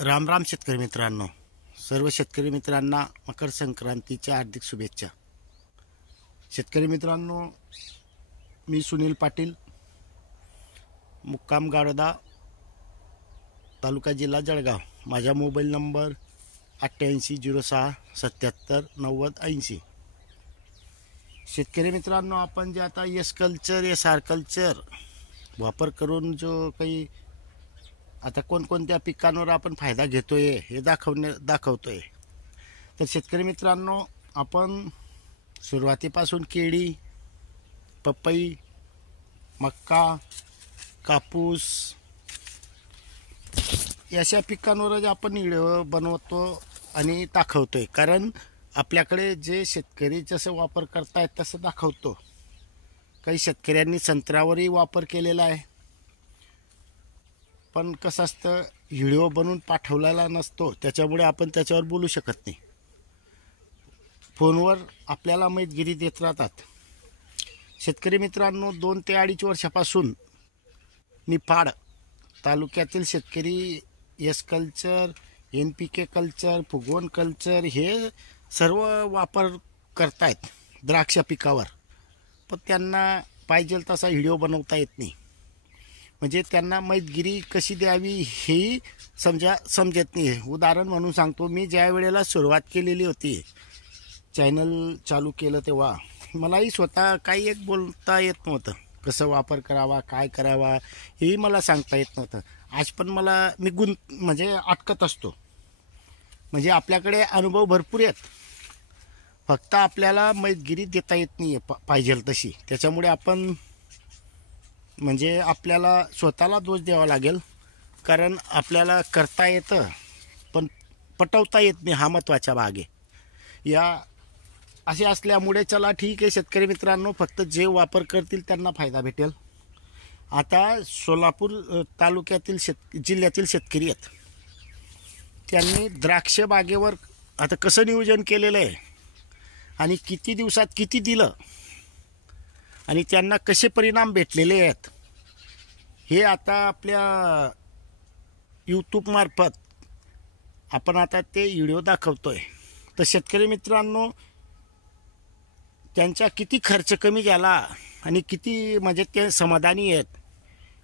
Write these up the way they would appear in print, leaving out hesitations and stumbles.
राम राम शेतकरी मित्रांनो, सर्व शेतकरी मित्रांना मकर संक्रांतीच्या हार्दिक शुभेच्छा। शेतकरी मित्रांनो, मी सुनील पाटील, मुक्काम गाडोदा, तालुका जिल्हा जळगाव। माझा मोबाईल नंबर 8806779080। शेतकरी मित्रांनो, आपण जे आता S culture S our culture वापर करून जो काही आता कोणकोणत्या पिकांवर आपण फायदा घेतोय हे दाखवतोय। तर शेतकरी मित्रांनो, आपण सुरुवातीपासून केळी, पपई, मक्का, कापूस अशा पिकांवरच आपण व्हिडिओ बनवतो आणि दाखवतोय। कारण आपल्याकडे जे शेतकरी जसं वापर करतायत तसं दाखवतो। काही शेतकऱ्यांनी संत्र्यावरही वापर केलेला आहे, पण कसं असतं, व्हिडिओ बनवून पाठवलेला नसतो, त्याच्यामुळे आपण त्याच्यावर बोलू शकत नाही। फोनवर आपल्याला माहितगिरी देत राहतात। शेतकरी मित्रांनो, 2 ते 2.5 वर्षापासून निफाड तालुक्यातील शेतकरी एस कल्चर, NPK कल्चर, फुगवण कल्चर हे सर्व वापर करतायत द्राक्ष पिकावर, पण त्यांना पाहिजे तसा व्हिडिओ बनवता येत नाही। म्हणजे त्यांना माहितगिरी कशी द्यावी हे समजत नाही। उदाहरण म्हणून सांगतो, मी ज्या वेळेला सुरुवात केलेली होती, चॅनल चालू केलं, तेव्हा मलाही स्वतः काही एक बोलता येत नव्हतं। कसं वापर करावा, काय करावा हेही मला सांगता येत नव्हतं। आज पण मी म्हणजे अटकत असतो। म्हणजे आपल्याकडे अनुभव भरपूर आहेत, फक्त आपल्याला माहितगिरी देता येत नाही पाहिजे तशी। त्याच्यामुळे आपण म्हणजे आपल्याला स्वतःला दोष द्यावा लागेल, कारण आपल्याला करता येतं पण पटवता येत नाही, हा महत्त्वाचा भाग आहे। या असे असल्यामुळे चला ठीक आहे शेतकरी मित्रांनो, फक्त जे वापर करतील त्यांना फायदा भेटेल। आता सोलापूर तालुक्यातील जिल्ह्यातील शेतकरी आहेत, त्यांनी द्राक्ष बागेवर आता कसं नियोजन केलेलं आहे आणि किती दिवसात किती दिलं आणि त्यांना कसे परिणाम भेटलेले आहेत हे आता आपल्या YouTube मार्फत आपण आता ते व्हिडिओ दाखवतोय। तर शेतकरी मित्रांनो, त्यांचा किती खर्च कमी झाला आणि किती म्हणजे ते समाधानी आहेत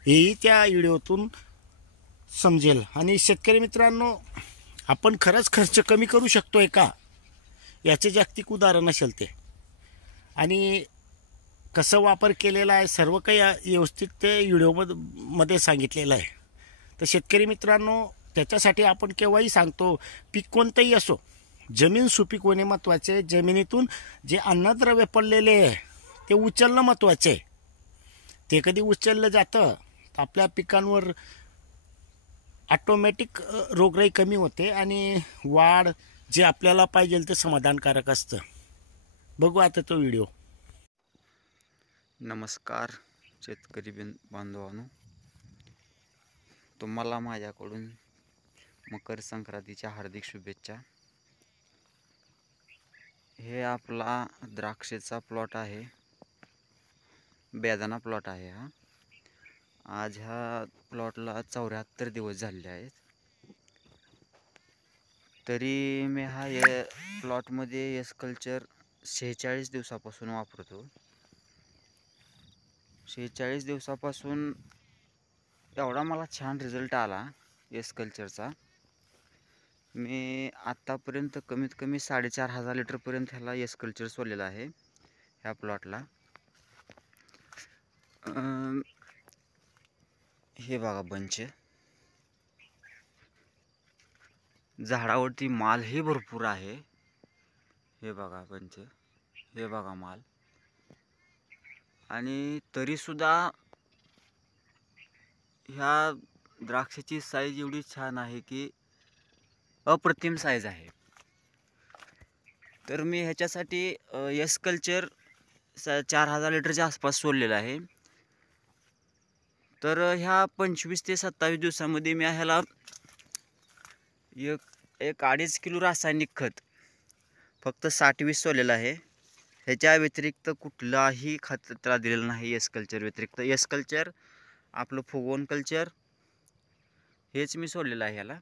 हेही त्या व्हिडिओतून समजेल। आणि शेतकरी मित्रांनो, आपण खरंच खर्च कमी करू शकतोय का याचे जागतिक उदाहरण असेल ते, आणि कसं वापर केलेला आहे सर्व काही व्यवस्थित ते व्हिडिओमध्ये सांगितलेलं आहे। तर शेतकरी मित्रांनो, त्याच्यासाठी आपण केव्हाही सांगतो, पीक कोणतंही असो, जमीन सुपीक होणे महत्त्वाचे। जमिनीतून जे अन्नद्रव्य पडलेले आहे ते उचलणं महत्त्वाचे आहे। ते कधी उचललं जातं तर आपल्या पिकांवर ऑटोमॅटिक रोगराई कमी होते आणि वाढ जे आपल्याला पाहिजे ते समाधानकारक असतं। बघू आता तो व्हिडिओ। नमस्कार शेतकरी बांधवांनो, तुम्हाला माझ्याकडून मकर संक्रांतीच्या हार्दिक शुभेच्छा। हे आपला द्राक्षेचा प्लॉट आहे, बेदाना प्लॉट आहे हा। आज ह्या प्लॉटला 74 दिवस झालेले आहेत। तरी मी हा प्लॉटमध्ये एस कल्चर 46 दिवसापासून वापरतो। 46 दिवसापासून एवढा मला छान रिझल्ट आला एस कल्चरचा। मी आत्तापर्यंत कमीत कमी 4500 लिटरपर्यंत ह्याला एस कल्चर सोडलेलं आहे ह्या प्लॉटला। हे बघा बंच, झाडावरती मालही भरपूर आहे। हे बघा बंच, हे बघा माल, आणि तरीसुद्धा ह्या द्राक्षाची साईज एवढी छान आहे की अप्रतिम साईज आहे। तर मी ह्याच्यासाठी एस कल्चर 4000 लिटरच्या आसपास सोडलेलं आहे। तर ह्या 25 ते 27 दिवसामध्ये मी ह्याला एक 2.5 किलो रासायनिक खत फक्त 60-20 सोडलेलं आहे। ह्याच्या व्यतिरिक्त कुठलाही खत त्याला दिलेलं नाही। एस कल्चर व्यतिरिक्त एस कल्चर, आपलं फुगवण कल्चर हेच मी सोडलेलं आहे ह्याला।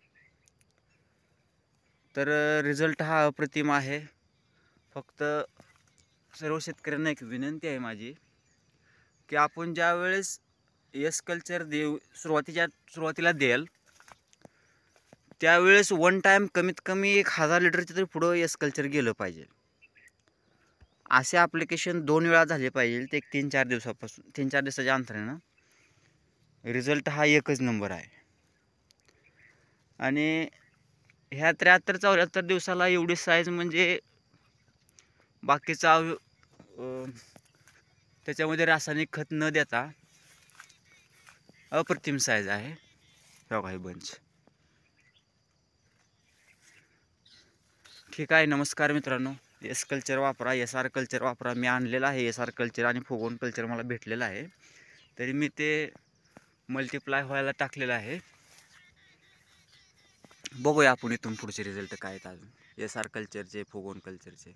तर रिझल्ट हा अप्रतिम आहे. फक्त सर्व शेतकऱ्यांना एक विनंती आहे माझी, की आपण ज्या वेळेस एस कल्चर सुरुवातीला द्याल त्यावेळेस वन टाईम कमीत कमी 1000 लिटरच्या तरी पुढं एस कल्चर गेलं पाहिजे. असे ॲप्लिकेशन 2 वेळा झाले पाहिजे, ते एक 3-4 दिवसापासून 3-4 दिवसाच्या अंतरानं. रिझल्ट हा एकच नंबर आहे. आणि ह्या 73-74 दिवसाला एवढी साईज म्हणजे बाकीचा त्याच्यामध्ये रासायनिक खत न देता अप्रतिम साईज आहे. बघा हे बंच. ठीक आहे. नमस्कार मित्रांनो, एस कल्चर वापरा, SR कल्चर वापरा. मी आणलेलं आहे SR कल्चर आणि फोगोन कल्चर मला भेटलेलं आहे, तरी मी ते मल्टिप्लाय व्हायला टाकलेलं आहे. बघूया आपण इथून पुढचे रिझल्ट काय आहेत अजून SR कल्चरचे, फोगोन कल्चरचे.